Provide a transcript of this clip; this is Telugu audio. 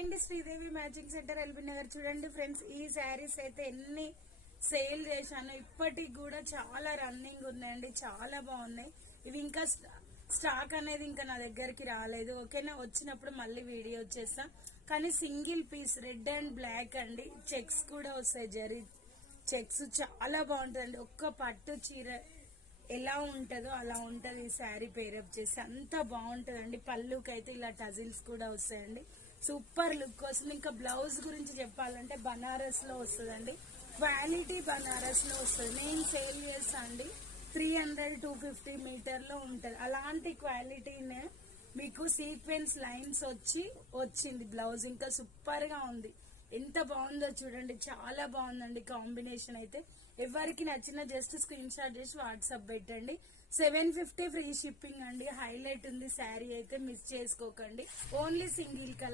అండి, Sridevi matching centre LB Nagar. చూడండి ఫ్రెండ్స్, ఈ శారీస్ అయితే ఎన్ని సేల్ చేశాను, ఇప్పటికి కూడా చాలా రన్నింగ్ ఉన్నాయండి, చాలా బాగున్నాయి. ఇవి ఇంకా స్టాక్ అనేది ఇంకా నా దగ్గరికి రాలేదు. ఓకేనా, వచ్చినప్పుడు మళ్ళీ వీడియో వచ్చేస్తా. కానీ single piece red and black అండి, చెక్స్ కూడా వస్తాయి, జరీ చెక్స్ చాలా బాగుంటుందండి. ఒక్క పట్టు చీర ఎలా ఉంటుందో అలా ఉంటుంది ఈ శారీ పేరప్ చేసి, అంత బాగుంటుందండి. పళ్ళుకి అయితే ఇలా టజిల్స్ కూడా వస్తాయండి, సూపర్ లుక్ వస్తుంది. ఇంకా బ్లౌజ్ గురించి చెప్పాలంటే బనారస్ లో వస్తుందండి, క్వాలిటీ బనారస్ లో వస్తుంది. నేను సేల్ చేస్తా అండి 300-250 మీటర్లో ఉంటుంది. అలాంటి క్వాలిటీనే మీకు సీక్వెన్స్ లైన్స్ వచ్చింది బ్లౌజ్. ఇంకా సూపర్ గా ఉంది, ఎంత బాగుందో చూడండి, చాలా బాగుందండి కాంబినేషన్ అయితే. ఎవరికి నచ్చిన జస్ట్ స్క్రీన్ షాట్ చేసి వాట్సాప్ పెట్టండి. 750 ఫ్రీ షిప్పింగ్ అండి. హైలైట్ ఉంది శారీ అయితే, మిస్ చేసుకోకండి. Only single colour.